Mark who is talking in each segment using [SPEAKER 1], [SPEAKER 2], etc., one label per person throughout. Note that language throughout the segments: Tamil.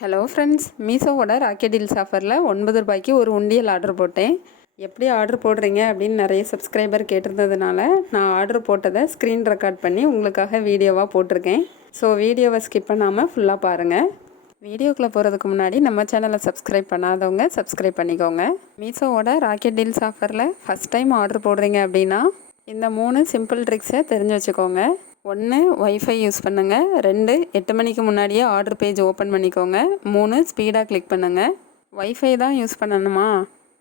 [SPEAKER 1] ஹலோ ஃப்ரெண்ட்ஸ் மீஷோவோட ராக்கெட் டீல்ஸ் ஆஃபரில் ஒன்பது ரூபாய்க்கு ஒரு உண்டியல் ஆர்டர் போட்டேன். எப்படி ஆர்டர் போடுறீங்க அப்படின்னு நிறைய சப்ஸ்கிரைபர் கேட்டிருந்ததுனால நான் ஆர்டர் போட்டதை ஸ்க்ரீன் ரெக்கார்ட் பண்ணி உங்களுக்காக வீடியோவாக போட்டிருக்கேன். ஸோ வீடியோவை ஸ்கிப் பண்ணாமல் ஃபுல்லாக பாருங்கள் வீடியோக்குள்ளே போகிறதுக்கு முன்னாடி நம்ம சேனலை சப்ஸ்கிரைப் பண்ணாதவங்க சப்ஸ்கிரைப் பண்ணிக்கோங்க. மீஷோவோட ராக்கெட் டீல்ஸ் ஆஃபரில் ஃபஸ்ட் டைம் ஆர்டர் போடுறீங்க அப்படின்னா இந்த மூணு சிம்பிள் ட்ரிக்ஸை தெரிஞ்சு வச்சுக்கோங்க. ஒன்று ஒய்ஃபை யூஸ் பண்ணுங்கள் ரெண்டு எட்டு மணிக்கு முன்னாடியே ஆர்டர் பேஜ் ஓப்பன் பண்ணிக்கோங்க. மூணு ஸ்பீடாக கிளிக் பண்ணுங்கள் ஒய்ஃபை தான் யூஸ் பண்ணணுமா?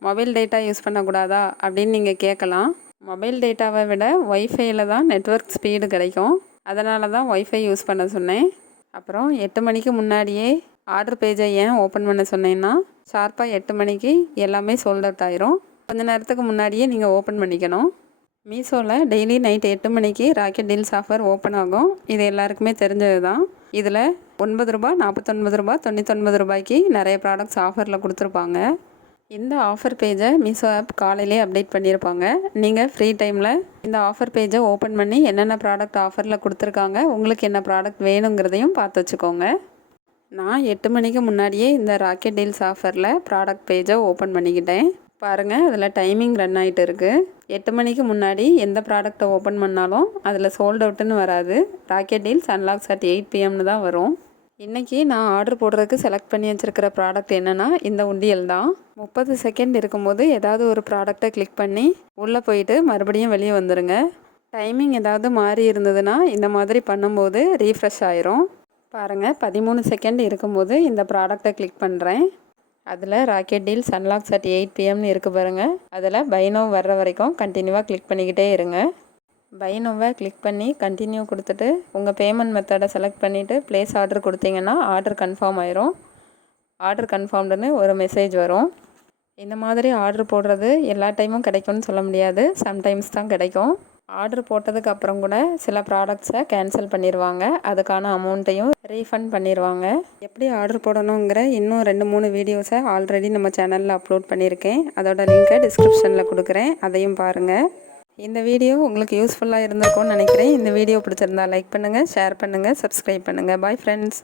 [SPEAKER 1] மொபைல் டேட்டா யூஸ் பண்ணக்கூடாதா? அப்படின்னு நீங்கள் கேட்கலாம். மொபைல் டேட்டாவை விட ஒய்ஃபையில் தான் நெட்ஒர்க் ஸ்பீடு கிடைக்கும். அதனால தான் ஒய்ஃபை யூஸ் பண்ண சொன்னேன். அப்புறம் எட்டு மணிக்கு முன்னாடியே ஆர்டர் பேஜை ஏன் ஓப்பன் பண்ண சொன்னேன்னா ஷார்ப்பாக எட்டு மணிக்கு எல்லாமே சோல்ட் அவுட் ஆயிரும். கொஞ்ச நேரத்துக்கு முன்னாடியே நீங்கள் ஓப்பன் பண்ணிக்கணும். மீஷோவில் டெய்லி நைட் எட்டு மணிக்கு ராக்கெட் டீல்ஸ் ஆஃபர் ஓப்பன் ஆகும். இது எல்லாருக்குமே தெரிஞ்சது தான் இதில் ஒன்பது ரூபா நாற்பத்தொன்பது ரூபா தொண்ணூத்தொன்பது ரூபாய்க்கு நிறைய ப்ராடக்ட்ஸ் ஆஃபரில் கொடுத்துருப்பாங்க. இந்த ஆஃபர் பேஜை மீஷோ ஆப் காலையிலே அப்டேட் பண்ணியிருப்பாங்க. நீங்கள் ஃப்ரீ டைமில் இந்த ஆஃபர் பேஜை ஓப்பன் பண்ணி என்னென்ன ப்ராடக்ட் ஆஃபரில் கொடுத்துருக்காங்க உங்களுக்கு என்ன ப்ராடக்ட் வேணுங்கிறதையும் பார்த்து வச்சுக்கோங்க. நான் எட்டு மணிக்கு முன்னாடியே இந்த ராக்கெட் டீல்ஸ் ஆஃபரில் ப்ராடக்ட் பேஜை ஓப்பன் பண்ணிக்கிட்டேன். பாருங்கள் அதில் டைமிங் ரன் ஆகிட்டு இருக்குது எட்டு மணிக்கு முன்னாடி எந்த ப்ராடக்டை ஓப்பன் பண்ணாலும் அதில் சோல்ட் அவுட்டுன்னு வராது. Rocket deals unlocks at eight பிஎம்னு தான் வரும். இன்றைக்கி நான் ஆர்டர் போடுறதுக்கு செலக்ட் பண்ணி வச்சுருக்கிற ப்ராடக்ட் என்னென்னா இந்த உண்டியல் தான். முப்பது செகண்ட் இருக்கும்போது ஏதாவது ஒரு ப்ராடக்டை கிளிக் பண்ணி உள்ளே போயிட்டு மறுபடியும் வெளியே வந்துடுங்க டைமிங் ஏதாவது மாறி இருந்ததுன்னா இந்த மாதிரி பண்ணும்போது ரீஃப்ரெஷ் ஆயிரும். பாருங்கள் பதிமூணு செகண்ட் இருக்கும்போது இந்த ப்ராடக்டை கிளிக் பண்ணுறேன் அதில் rocket deals unlocks at eight பிஎம்னு இருக்குது பாருங்கள் அதில் பைனோ வர்ற வரைக்கும் கண்டினியூவாக கிளிக் பண்ணிக்கிட்டே இருங்க. பைனோவை கிளிக் பண்ணி கண்டினியூ கொடுத்துட்டு உங்கள் பேமெண்ட் மெத்தடை செலக்ட் பண்ணிவிட்டு ப்ளேஸ் ஆர்டர் கொடுத்தீங்கன்னா ஆர்டர் கன்ஃபார்ம் ஆயிரும். ஆர்டர் கன்ஃபார்ம்டுன்னு ஒரு மெசேஜ் வரும். இந்த மாதிரி ஆர்டர் போடுறது எல்லா டைமும் கிடைக்கும்னு சொல்ல முடியாது. சம்டைம்ஸ் தான் கிடைக்கும். ஆர்டர் போட்டதுக்கு அப்புறம் கூட சில ப்ராடக்ட்ஸை கேன்சல் பண்ணிடுவாங்க அதுக்கான அமௌண்ட்டையும் ரீஃபண்ட் பண்ணிடுவாங்க எப்படி ஆர்டர் போடணுங்கிற இன்னும் ரெண்டு மூணு வீடியோஸை ஆல்ரெடி நம்ம சேனலில் அப்லோட் பண்ணியிருக்கேன். அதோட லிங்க்கை டிஸ்கிரிப்ஷனில் கொடுக்குறேன். அதையும் பாருங்கள் இந்த வீடியோ உங்களுக்கு யூஸ்ஃபுல்லாக இருந்திருக்கும்னு நினைக்கிறேன். இந்த வீடியோ பிடிச்சிருந்தா லைக் பண்ணுங்கள் ஷேர் பண்ணுங்கள் சப்ஸ்கிரைப் பண்ணுங்கள் பாய் ஃப்ரெண்ட்ஸ்